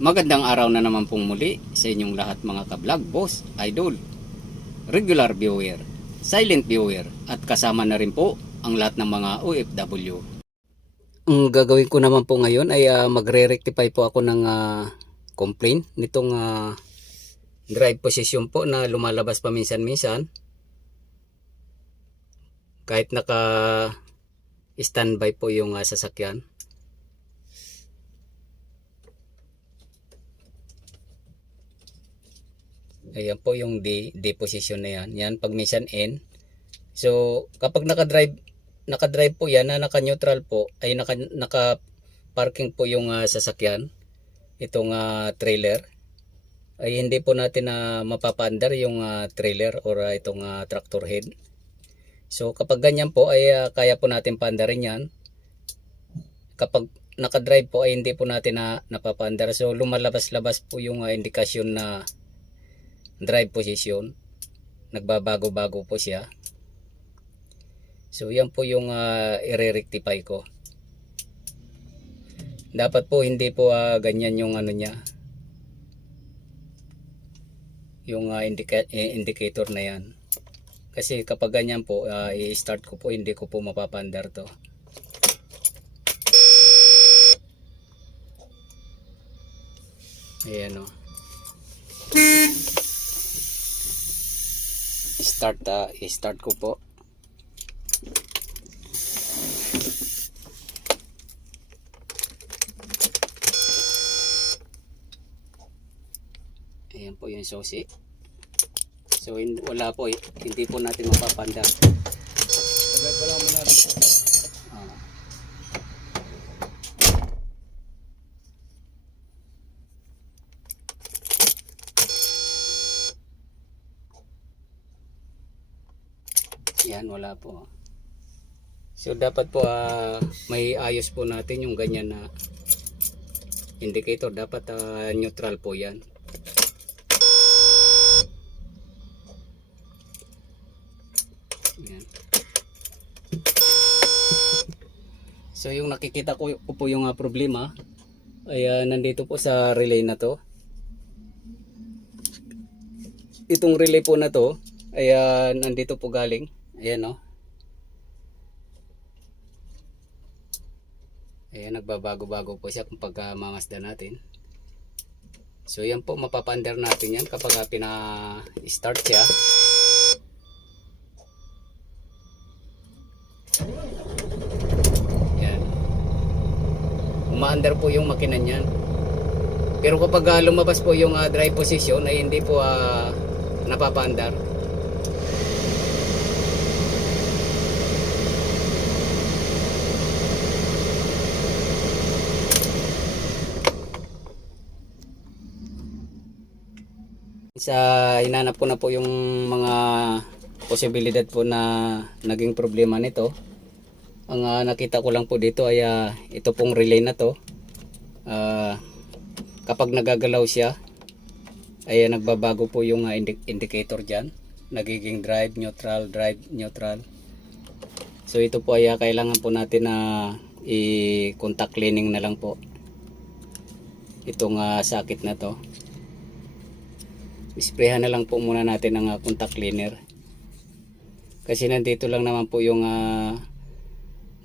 Magandang araw na naman pong muli sa inyong lahat mga ka-vlog, boss, idol, regular viewer, silent viewer at kasama na rin po ang lahat ng mga OFW. Ang gagawin ko naman po ngayon ay magre-rectify po ako ng complaint nitong drive position po na lumalabas paminsan-minsan kahit naka standby po yung sasakyan. Ayan po yung D position na yan. Yan pag minsan N. So kapag naka-drive po yan na naka-neutral po ay naka-parking po yung sasakyan, itong trailer, ay hindi po natin mapapaandar yung trailer or itong tractor head. So kapag ganyan po ay kaya po natin paandarin yan. Kapag naka-drive po ay hindi po natin napapaandar. So lumalabas-labas po yung indikasyon na drive position, nagbabago-bago po siya. So yan po yung i-rectify ko. Dapat po hindi po ganyan yung ano niya, yung indicator na yan. Kasi kapag ganyan po i-start ko po, hindi ko po mapapandar to. Ayan o. I-start ko po. Ayan po yung susi. So wala po, hindi po natin mapapanda. Yan, wala po. So dapat po may ayos po natin yung ganyan na indicator. Dapat neutral po yan. Yan. So yung nakikita ko po yung problema ay nandito po sa relay na to. Itong relay po na to ay nandito po galing. Ayan o. Ayan, nagbabago-bago po siya kung pagmamasdan natin. So yan po, mapapander natin yan kapag pina-start siya. Yan. Umaandar po yung makina niyan. Pero kapag lumabas po yung drive position ay hindi po napapaandar. Hinanap ko na po yung mga posibilidad po na naging problema nito. Ang nakita ko lang po dito ay ito pong relay na to. Kapag nagagalaw siya ay nagbabago po yung indicator dyan. Nagiging drive neutral. So ito po ay kailangan po natin na i-contact cleaning na lang po itong sakit na to. Isprehan na lang po muna natin ang contact cleaner. Kasi nandito lang naman po yung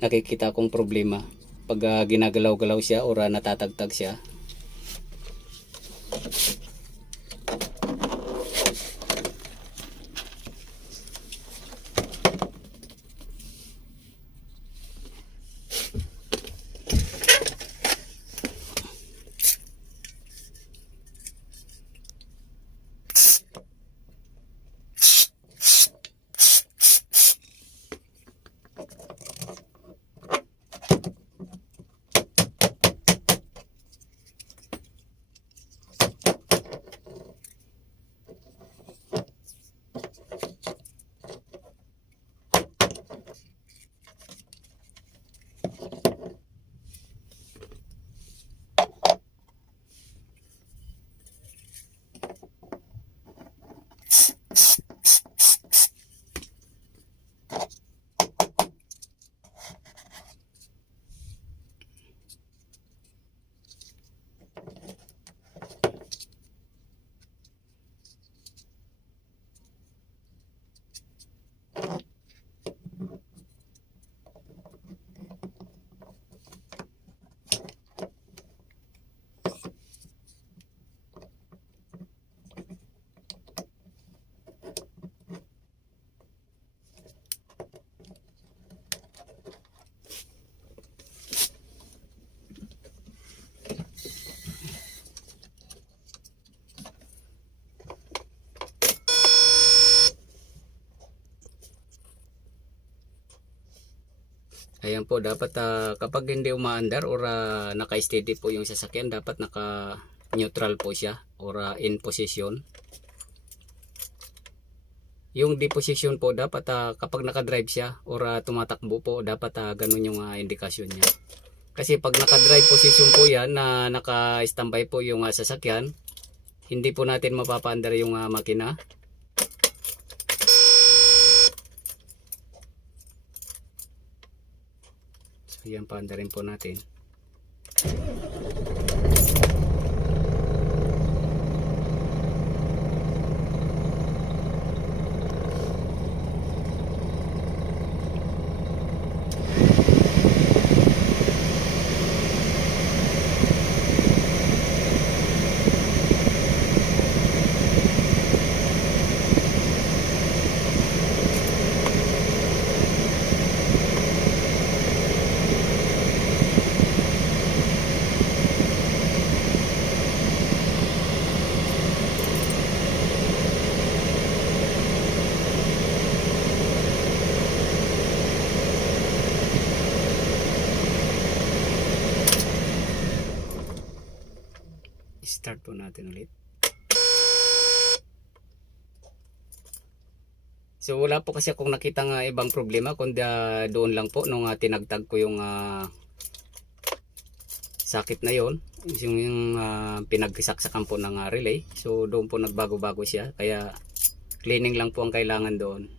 nakikita kong problema. Pag ginagalaw-galaw siya o natatagtag siya. Ayan po, dapat kapag hindi umaandar or naka-steady po yung sasakyan, dapat naka-neutral po siya or in position. Yung deposition po dapat kapag naka-drive siya or tumatakbo po, dapat ganun yung indikasyon niya. Kasi pag naka-drive position po yan na naka-standby po yung sasakyan, hindi po natin mapapaandar yung makina. So yan, paandarin po natin. Start po natin ulit. So wala po kasi akong nakita nga ibang problema, kundi doon lang po nung tinagtag ko yung sakit na yon, yung pinagsaksakan po ng relay. So doon po nagbago-bago siya, kaya cleaning lang po ang kailangan doon.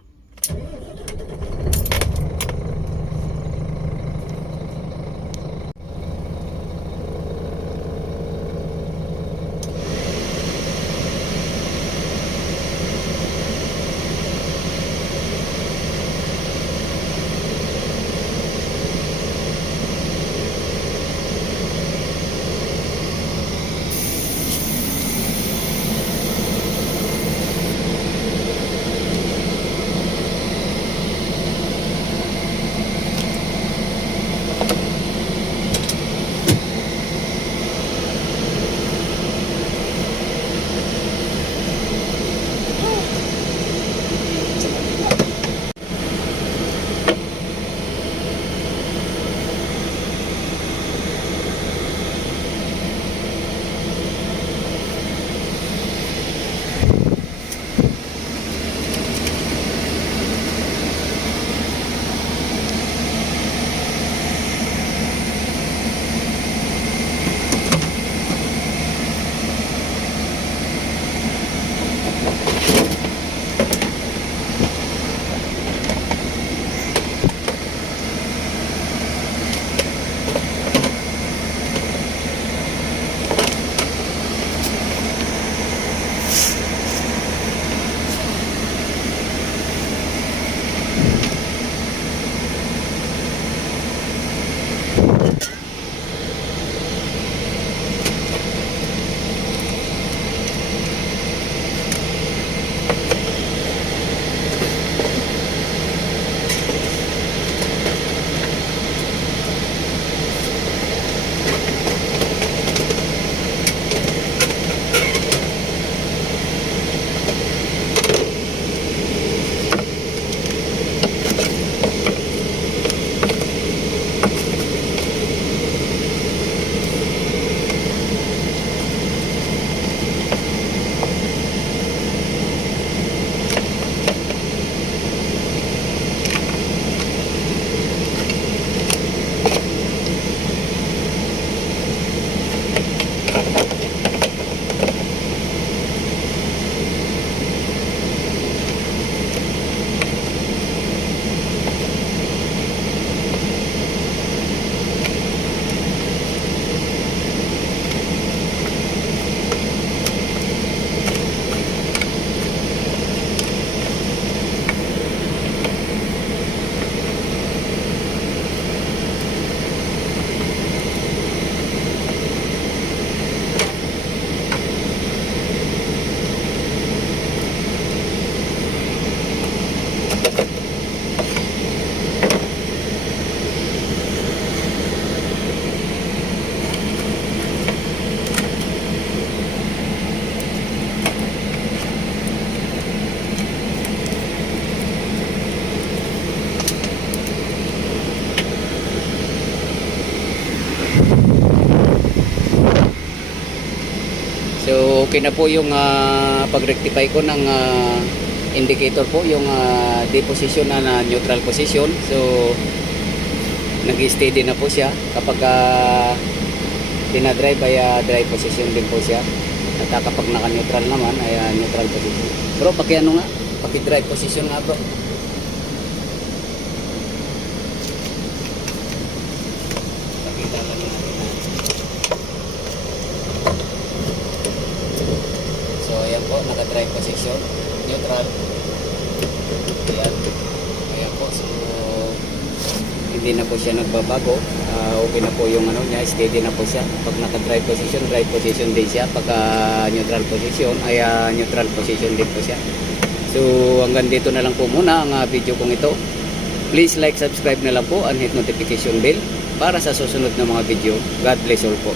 okay na po yung pag-rectify ko ng indicator po, yung D-position na neutral position. So nag-steady na po siya. Kapag dinadrive ay drive position din po siya. At kapag naka-neutral naman ay neutral position. Bro, paki-ano nga? Paki-drive position nga bro. Pakita lang natin. So ayan po, naka-drive position. Neutral. Ayan. Ayan po. So hindi na po siya nagbabago. Okay na po yung ano niya, steady na po siya. Pag naka-drive position din siya. Pag neutral position ay neutral position din po siya. So hanggang dito na lang po muna ang video kong ito. Please like, subscribe na lang po and hit notification bell para sa susunod na mga video. God bless all po.